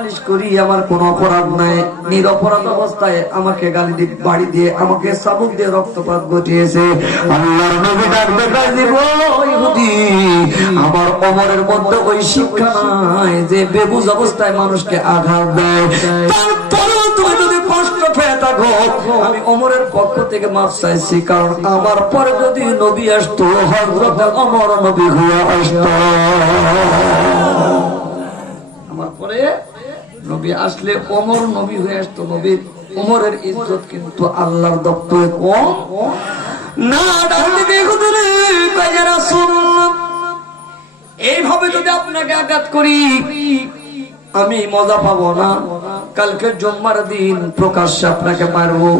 নালিশ করি, আমার কোনো অপরাধ নাই, নিরপরাধ অবস্থায় আমাকে গালি দিয়ে বাড়ি দিয়ে আমাকে চাবুক দিয়ে রক্তপাত ঘটিয়েছে। আল্লাহর নবী ডাকতে দিব, ইহুদি আমার ওমরের মধ্যে ওই শিক্ষা নাই যে বেবুঝ অবস্থায় মানুষকে আঘাত দেয়, তারপরেও তুমি যদি কষ্ট পেয়ে থাকো আমি ওমরের পক্ষ থেকে মাফ চাইছি, কারণ আমার পরে যদি নবী আসতো হযরত ওমর নবী হয়ে আসতো। আমার পরে নবী আসলে ওমর নবী হয়ে আসতো। নবীর ওমরের ইজ্জত কিন্তু আল্লাহর দপ্তরে কম না। এইভাবে যদি আপনাকে আঘাত করি আমি মজা পাবো না। কালকে জুম্মার দিন প্রকাশ্যে আপনাকে মারবো,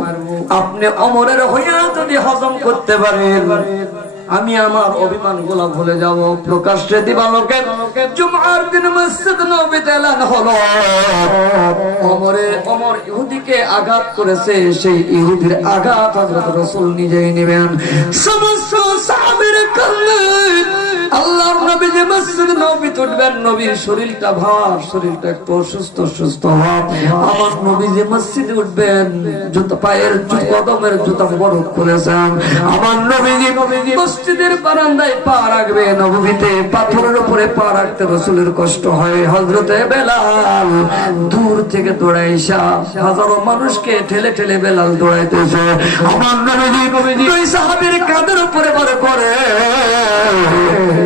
আপনি ওমরের হইয়া যদি হজম করতে পারেন আমি আমার অভিমান গুলা ভুলে যাব। প্রকাশ্যে দিবালোকে জুমার দিন মসজিদ নববীতে এলান হলো ওমর ইহুদিকে আঘাত করেছে, সেই ইহুদির আঘাত হযরত রাসূল নিজেই নেবেন। সমস্ত সাহাবীরা কাঁদলেন, আল্লাহর নবী যে মসজিদ নববীতে উঠবেন, নবীর শরীরটা ভার, শরীরটা একটু অসুস্থ ভাব, আমার নবী যে মসজিদে উঠবেন জুতা পায়ের কদমের জুতা বরফ করেছেন, আমার নবী মসজিদের বারান্দায় পা রাখবে, নববীতে পাথরের উপরে পা রাখতে রাসূলের কষ্ট হয়। হযরতে বেলাল দূর থেকে দৌড়াইসা হাজারো মানুষকে ঠেলে ঠেলে বেলাল দৌড়াইতেছে, আমার নবী দুই সাহাবীর কাঁধের উপরে ভর করে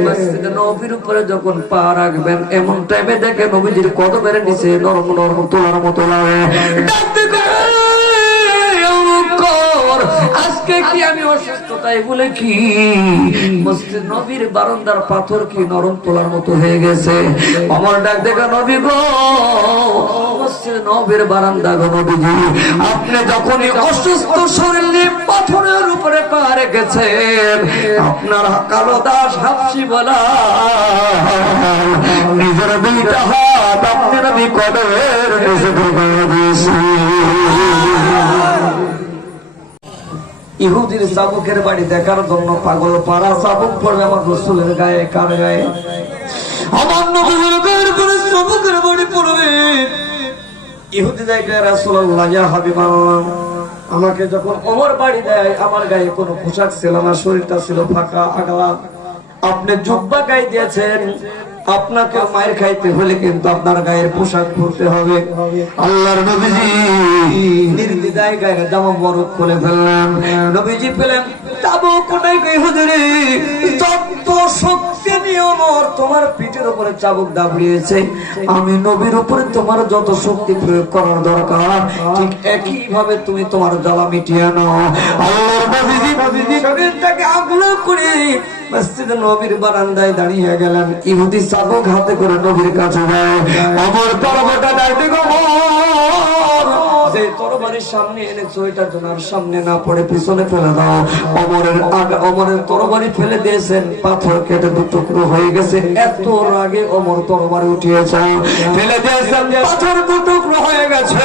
মসজিদে নববীর উপরে যখন পা রাখবেন এমন টাইমে দেখে নবীজির কদমের নিচে নরম নরম তোলার মতো লাগে। আজকে কি আমি অসুস্থ তাই বলে কি মসজিদ নবীর বারান্দার পাথর কি নরম তোলার মতো হয়ে গেছে? আমার ডাক দেখা, নবী গো মসজিদ নবীর বারান্দা গো নবীজি, আপনি যখনই অসুস্থ শরীর নিয়ে পাথরের উপরে পা রেখেছেন আপনার কালো দাস হাফসি বলা নিজের দুইটা হাত আপনি নবী কদমের নিচে ঢুকিয়ে দিয়েছেন। ইহুদির চাবুকের বাড়ি দেখার জন্য পাগল পাড়া চাবুক পড়বে আমার রাসূলের গায়ে, কার গায়ে? আমার নবীর গায়ের উপরে চাবুকের বাড়ি পড়বে। ইহুদি দেখে, রাসূলুল্লাহ ইয়া হাবিবাল্লাহ, আমাকে যখন ওমর বাড়ি দেয় আমার গায়ে কোনো পোশাক ছিল না, শরীরটা ছিল ফাঁকা আগলা, আপনি জুব্বা গায়ে দিয়েছেন, আপনাকে মায়ের খাইতে হলে কিন্তু আপনার গায়ের পোশাক পরতে হবে। আল্লাহর নবীজি নির্দ্বিধায় গায়ের জামা বরফ খুলে ফেললেন। নবীজি পেলেন চাবুক কোটাই কই হুজুরে, যত শক্তি নিয়ম তোমার পিঠের উপরে চাবুক দাবিয়েছে, আমি নবীর উপরে তোমার যত শক্তি প্রয়োগ করার দরকার ঠিক একই ভাবে তুমি তোমার জ্বালা মিটিয়ে নাও। আল্লাহর নবীজি শরীরটাকে আগলা করে মসজিদে নবীর বারান্দায় দাঁড়িয়ে গেলেন। ইহুদি চাবুক হাতে করে নবীর কাছে যায়, আমার তরবারিটা ডাইতে গো, যে তরবারির সামনে এনেছো এটা যেন আর সামনে না পড়ে পিছনে ফেলে দাও। ওমরের তরবারি ফেলে দিয়েছেন, পাথর কেটে দু টুকরো হয়ে গেছে, এত রাগে ওমর তরবারি উঠিয়েছে, ফেলে দিয়েছেন, পাথর দু টুকরো হয়ে গেছে।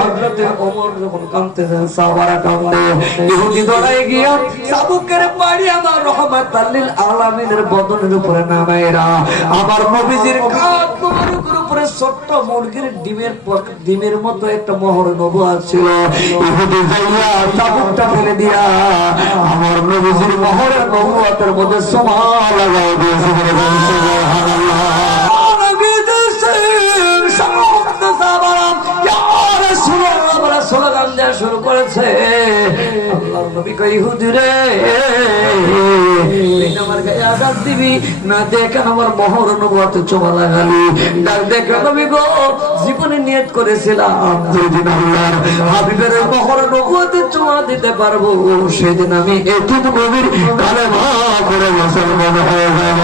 হযরত ওমর যখন কাঁদতেছেন সাহাবারা কাঁদে, ইহুদি দৌড়ায় গিয়া চাবুকের বাড়ি আমার রহমাতাল লিল আলামিনের বদনের উপরে নামাইরা আমার নবীজির কাঁধ মুবারকের উপরে ছোট্ট মুরগির ডিমের মতো একটা মোহর নবুয়ত ছিল। ইহুদি যাইয়া চাবুকটা ফেলে দিয়া আমার নবীজির মোহরের নবুয়তের মধ্যে সমা লাগাই দিয়েছে। সুবহানাল্লাহ। স্লোগান দেওয়া শুরু করেছে। আল্লাহর নবী কই, ইহুদি রে আমার গায়ে আঘাত দিবি না, দেখেন আমার মোহর নবুয়তে চোমা লাগালি। ডাক দেখে, নবী গো জীবনে নিয়ত করেছিলাম যেদিন আল্লাহর হাবিবের মোহর নবুয়তে চোমা দিতে পারবো সেদিন আমি এতিম নবীর কালেমা করে মুসলমান হয়ে যাব।